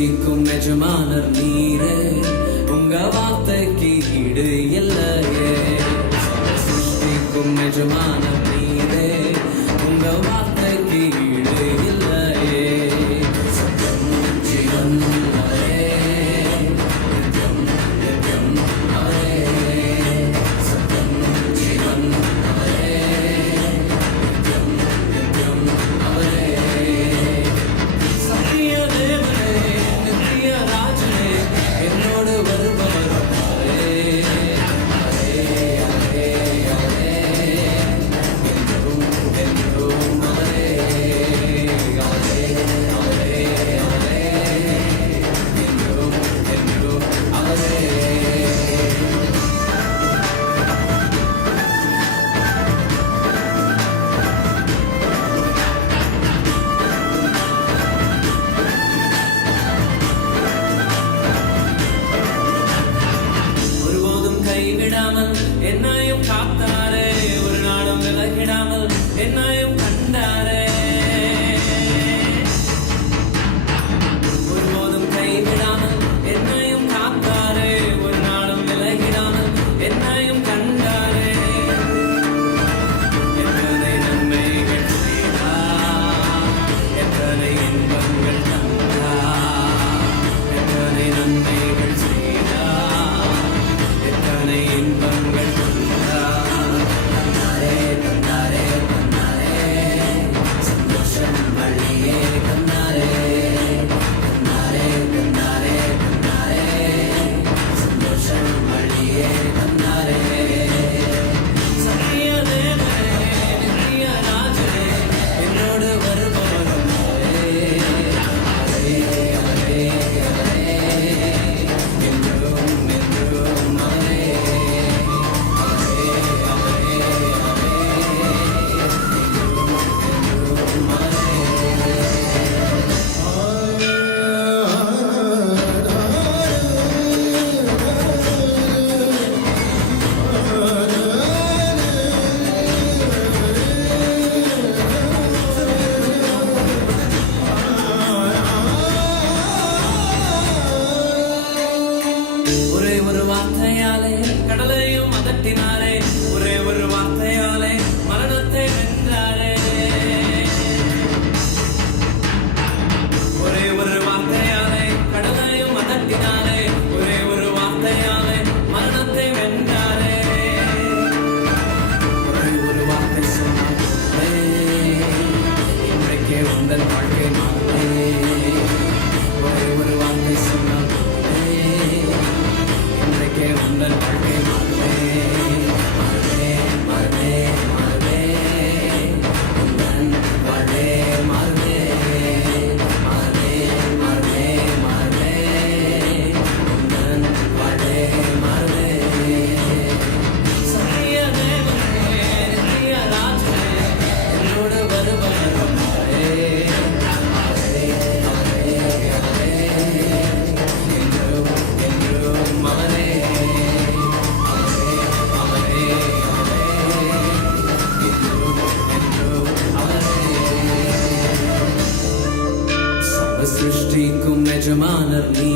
சிருஷ்டிக்கும் எஜமானர் நீரே, உங்க வார்த்தைக்கு ஈடு இல்லையே. சிருஷ்டிக்கும் எஜமானர் நீரே, உங்க வார்த்தைக்கு ஈடு இல்லையே. சத்தியம் ஜீவன் அவரே, நித்யம் நித்யம் அவரே. சத்தியம் ஜீவன் அவரே, நித்யம் நித்யம் அவரே. சத்திய தேவனே, நித்திய ராஜனே, என்னோடு வருபவர் அவரே. அவரே அவரே அவரே, என்றும் என்றும் அவரே. அவரே அவரே அவரே, என்றும் என்றும் அவரே. ஒருபோதும் கைவிடாமல் என்னையும் காத்தாரே, ஒரு நாளும் விலகிடாமல் என்னையும் கண்டாரே. ஒருபோதும் கைவிடாமல் என்னையும் காத்தாரே, ஒரு நாளும் விலகிடாமல் என்னையும் கண்டாரே. எத்தனை நன்மைகள் செய்தார், எத்தனை இன்பங்கள் தந்தார். எத்தனை நன்மைகள் செய்தார், எத்தனை இன்பங்கள் தந்தார். தந்தாரே தந்தாரே தந்தாரே, சந்தோஷம் வழியே தந்தாரே. தந்தாரே தந்தாரே தந்தாரே, சந்தோஷம் வழியே தந்தாரே. சத்திய தேவனே, நித்திய ராஜனே, என்னோடு வருபவரும் அவரே. அவரே அவரே அவரே, என்றும் என்றும் அவரே. அவரே அவரே அவரே, என்றும் என்றும் அவரே. ஒரே ஒரு வார்த்தையாலே கடலையும் அதட்டினாரே, ஒரே ஒரு வார்த்தையாலே மரணத்தை வென்றாரே. ஒரே ஒரு வார்த்தையாலே கடலையும் அதட்டினாரே, ஒரே ஒரு வார்த்தையாலே மரணத்தை வென்றாரே. ஒரே ஒரு வார்த்தை சொன்னாலே இன்றைக்கே உங்கள் வாழ்க்கை மாறுமே. ஒரே ஒரு வார்த்தை சொன்னாலே இன்றைக்கே உங்கள் வாழ்க்கை மாறுமே. மாறுமே மாறுமே மாறுமே, உங்கள் வாழ்வே மாறுமே. மாறுமே மாறுமே மாறுமே, உங்கள் வாழ்வே மாறுமே. சத்திய தேவனே, நித்திய ராஜனே, என்னோடு வருபவரும் அவரே. அவரே அவரே அவரே, என்றும் என்றும் அவரே. அவரே அவரே அவரே, என்றும் என்றும் அவரே. சர்வ சிருஷ்டிக்கும் எஜமானர் நீ